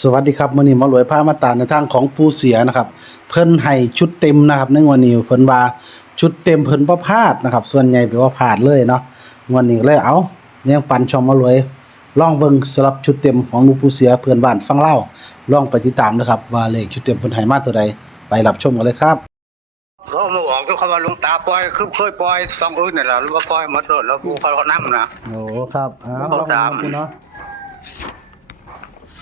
สวัสดีครับมื้อนี้หมารวยพามาตามในทางของปู่เสียนะครับเพิ่นให้ชุดเต็มนะครับในงวดนี้เพิ่นว่าชุดเต็มเพิ่นบ่พลาดนะครับส่วนใหญ่เป็นว่าพลาดเลยเนาะงวดนี้ก็เลยยังปันช่องหมารวยลองเบิ่งสำหรับชุดเต็มของหลวงปู่เสียเพื่อนบ้านฟังเล่าลองไปติดตามนะครับว่าเลขชุดเต็มเพิ่นให้มาตัวใดไปรับชมกันเลยครับเขามาบอกด้วยคำว่าหลวงตาปล่อยคือเคยปล่อยสองอื่นนี่แหละหรือว่าปล่อยหมดเลยแล้วผู้เขานำนะ โอ้ครับลอง ตาม เนาะ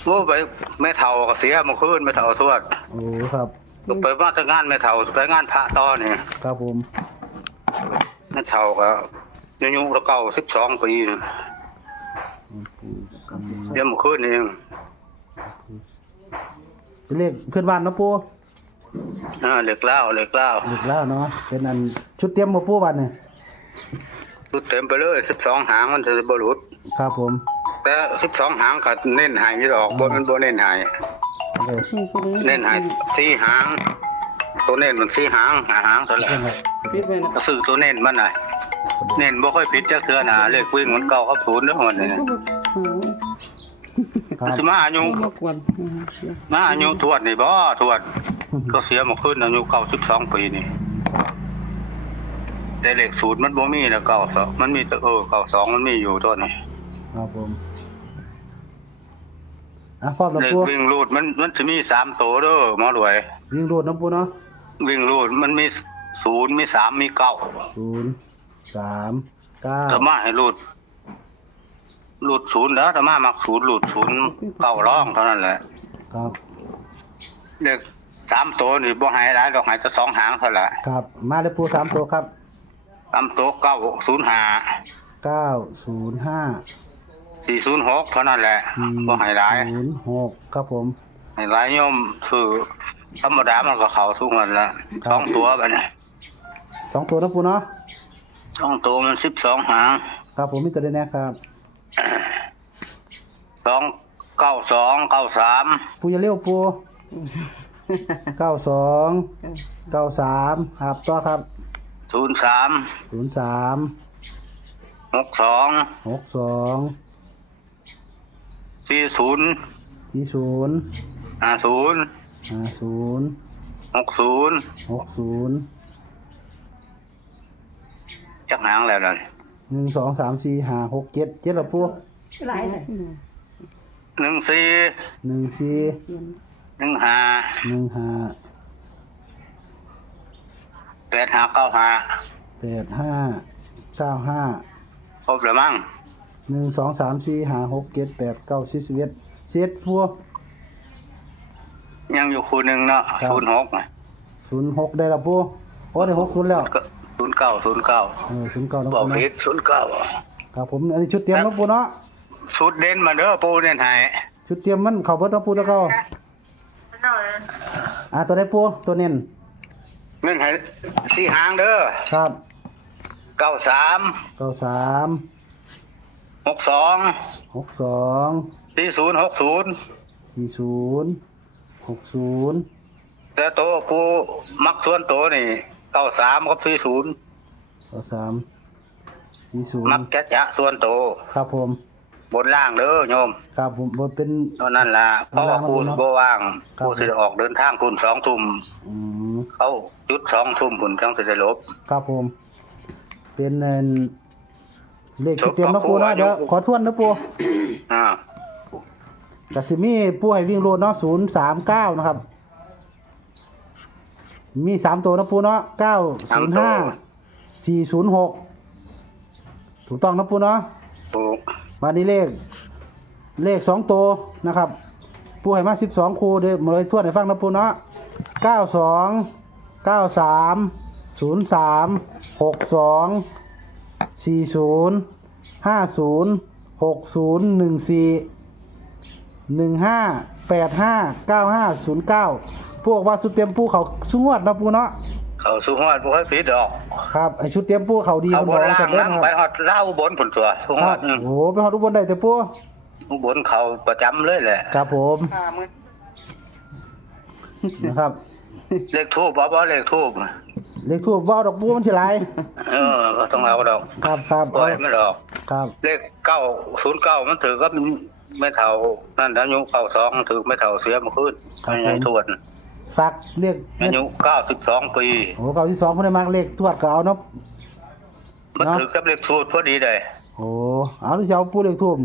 รู้ไปแม่เฒ่าก็เสียเมื่อคืนแม่เฒ่าทวด โอ้ครับ ก็ไปมาทำงานแม่เฒ่าไปงานพระต่อนี่ ครับผม แม่เฒ่าก็อายุละ12 ปีนี่เดี๋ยวเมื่อคืนเอง เป็นเลขเพื่อนบ้านเนาะปู่ เหล็กเล่า เลขแล้วเนาะเป็นอันชุดเตรียมบ่ปู่บัดนี่ ชุดเต็มไปเลย12 หางมันจะบ่หลุด ครับผม แต่12 หางก็เน้นใหายอยู่ดอกบ่มันบ่เน้นใหาย โอเค เน้นใหาย4 หาง ตัวเน้นมัน4 หาง5 หางเท่าไหร่ ปิดไว้นะ ก็ซื้อตัวเน้นมันน่ะเน้นบ่ค่อยผิดจักเทื่อน่ะเลขวิ่งมันเก่ากับ0เด้อมันนี่ ครับ สิมาอายุ มากวน มาอายุทวดนี่บ่ทวดก็เสียมาขึ้นอายุ92 ปีนี่แต่เลข0มันบ่มีนะ92มันมีแต่92มันมีอยู่ตัวนี้ ครับผมพร้อมแล้ว เลข ปู่ วิ่งรูดมันสิมี3ตัวเด้อหมอรวย ยิงโดดน้ำปู่เนาะ วิ่งรูดมันมี0มี3มี9 0 3 9 ถ้ามาให้รูด0แล้วถ้ามามัก0รูด0 9ร้องเท่านั้นแหละ ครับ เลข3ตัวนี่บ่ให้หลายดอกให้แต่2 หางเท่านั้นแหละ ครับมาเลยปู่3ตัวครับ 3ตัว905 905 406เท่านั้นแหละบ่ให้หลาย 06ครับผม ให้หลายโยมคือธรรมดามันก็เข้าทุกวันละ2ตัวบัดนี้ 2ตัวนะปู่เนาะ 2ตัวมัน12 หาง ครับผมมีตัวใดแน่ครับ 292 93 ปู่อย่าเร็วปู่92 93ครับต่อครับ 03 03 62 62 40 40 50 50 60 60 จักหางแล้วนั่น 1 2 3 4 5 6 7 7ละปู่ หลายเลย 14 14 15 15 85 85 95 ครบแล้วมั้ง 1 2 3 4 5 6 7 8 9 10 11 7ปู่ ยังอยู่คู่หนึงเนาะ ครับ 06น่ะ 06ได้ละปู่โอ้ได้60แล้ว 09 09นะ บอก ปู่ ผิ เนาะ ด09 ครับผมอันนี้ชุดเตรียมนะปู่เนาะ ชุดเด่นมาเด้อปูเนี่ยให้ ชุดเตรียมมันเข้าเบิดนะปู่แล้วก็ตัวได้ปู่ตัวเน้น นั่นให้4 หางเด้อ ครับ 93 93 62 62 4060 40 60 แต่โตปูมักส่วนโตนี่93กับ40 93 มัก 40 จะส่วนโต ครับผม บนล่างเด้อโยม ครับผมบ่เป็น เท่านั้นล่ะเพราะว่าปูบ่ว่าง ครับ ปูสิได้ออกเดินทางพุ่น2 ทุ่ม อืม เขาจุด2 ทุ่มพุ่นจังสิได้หลบ ครับผม เป็นเลขชุดเตรียมนะปู่เนาะเดี๋ยวขอทวนนะปู่ อ่า ก็สิมีปู่ให้วิ่งโลดเนาะ039นะครับมี3ตัวนะปู่เนาะ905 406ถูกต้องนะปู่เนาะ ปู วันนี้เลข2ตัวนะครับปู่ให้มา12คู่เด้อมาเลยทวนให้ฟังนะปู่เนาะ92 93 03 62 40 50 60 14 15 85 95 09พวกว่าสุดเตรียมปู่เขาสุงวดนะปู่เนาะ เขาสุฮอดบ่ค่อยผิดดอก ครับไอชุดเตรียมปู่เขาดี เขา เพิ่น บ่ บอก ล่าง จัดเด้อ นํ นะค ไป รับ ฮอดลาวอุบลพุ่นตัวสุฮ ค อ รั ด บโอ้โหไปฮอดอุบลได้แต่ปู่ อุบลเขาประจำเลยแหละ ครับผม นะครับ เลขทูบบ่เลขทูบ เลขทูบว่าวดอกบัวมันสิหลาย บ่ต้องเอาดอก ครับ ปล่อยมันดอก ครับ เลข909มันถือก็ ไม่เท่านั่นอายุ92ถือไม่เท่าเสียเมื่อคืนไม่ใช่ทวน ฝากเรียก อายุ92ปี โอ้เก้าที่สองเพิ่นได้มากเลขทวดก็เอาเนาะ มันถือกับเลขสูตรพอดีเลย โอ้เอาหรือจะเอาปูเลขทูบ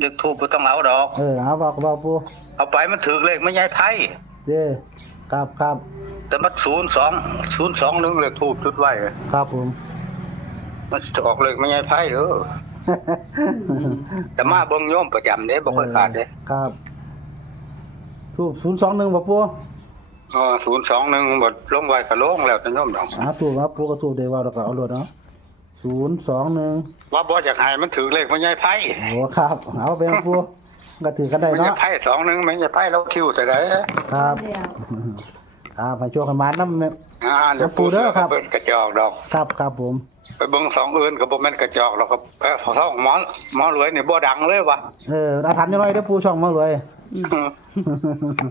เลขทูบบ่ต้องเอาดอก เอาบอกก็บอกปู เอาไปมันถือเลขไม่ใช่ไพ่ เด้ครับ แต่มัน02นึงเลขทูบจุดไว้ ครับผม มันจะออกเลขไม่ใช่ไพ่เด้อแต่มาเบิ่งโยมประจำเด้บ่ค่อยขาดเด้ ครับทูบ021บ่ปู 021บ่ลงไว้ก็ลงแล้วแต่โยมดอก ทูบครับปูก็ทูบได้ว่าแล้วก็เอาโลดเนาะ021 ว่าบ่อยากให้มันถือเลขไม่ใช่ไพ่ โอ้ครับเอาไปครับปูก็ถือกันได้ ไม่ใช่ เนาะ ไพ่21ไม่ใช่ไพ่เราคิวแต่ใด ครับครับให้โชคให้มานนำ เดี๋ยวปู่เด้อครับเป็นกระจอกดอก ครับผม ไปเบิ่งสองอื่นก็บ่แม่นกระจอกหรอกครับแค่ท้องหมอรวยนี่บ่ดังเลยว่ะ อาถรรพ์จังหน่อยเด้อปูช่องมารวย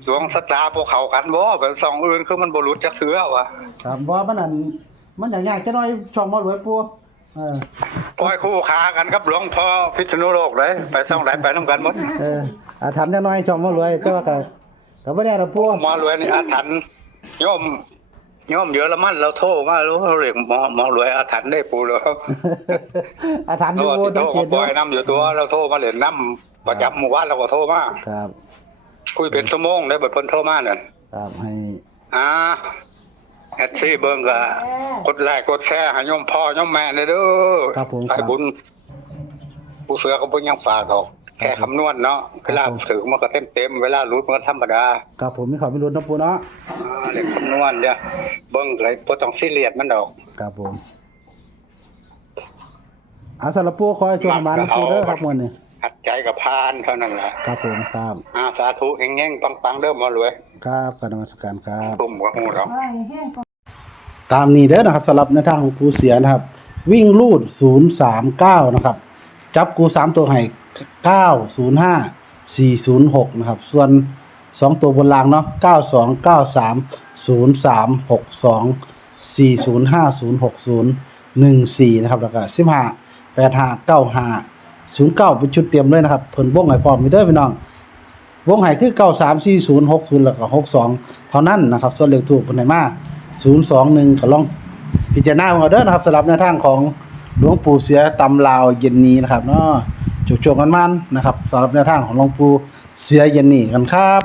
ดวงสตาร์บ่เข้ากันบ่ไปสองอื่นคือมันบ่หลุดจักเทื่อว่ะ ครับบ่มันนั่นมันยากๆจังหน่อยช่องมารวยปูปล่อยคู่ขากันกับหลวงพ่อพิษณุโลกเลยไปส่องไหนไปนํกันหมด อาถรรพ์จังหน่อยช่องมารวยแต่ว่าก็บ่ได้ดอกปู หมอรวยนี่อาถรรพ์โยมเยอรมันเราโทรมารู้เรียกหมอรวยอาถรรพ์ได้ปู่แล้ว อาถรรพ์อยู่ โทร ต้องเกียรติ ปล่อยน้ำอยู่ตัวเราโทรมาเล่นน้ำประจำหมู่บ้านเราก็โทรมา ครับ คุยเป็นชั่วโมงได้บัดเพิ่นโทรมานั่น ครับให้ แอดซี่เบิ่งก็กดไลค์กดแชร์ให้โยมพ่อโยมแม่เด้อ ครับผม ให้บุญผู้เสือก็บ่ยังฝากดอกแค่คำนวณเนาะเวลาถึงมันก็เต็มเวลาหลุดมันก็ธรรมดา ครับผมมีขอไม่รู้นะปูเนาะ เรียกคำนวณเด้อเบิ่งเลยบ่ต้องซีเรียสมันดอก ครับผมสำหรับปูขอให้โชคให้มานนะปูเด้อครับมื้อนี้ หัดใจกับพานเท่านั้นแหละ ครับผมครับ สาธุเฮงๆปังๆเด้อหมอรวย ครับกราบนมัสการครับ ตุ่มกับฮู้ดอก ตามนี้เด้อนะครับสำหรับในทางของปูเสียนะครับ วิ่งรูด039นะครับจับกู3ตัวให้905 406นะครับส่วน2ตัวบนรางเนาะ92 93 03 62 405 060 14นะครับแล้วก็15 85 95 09เป็นชุดเตรียมเลยนะครับเพิ่นวงให้พร้อมมีเด้อพี่น้องวงให้คือ93 40 60แล้วก็62เท่านั้นนะครับส่วนเลขทูปเพิ่นให้มา021ก็ลองพิจารณาเอาเด้อนะครับสำหรับในทางของหลวงปู่เสียตำลาวเย็นนี้นะครับเนาะจุกๆมันๆนะครับสำหรับในทางของหลวงปู่เสียเย็นนี้กันครับ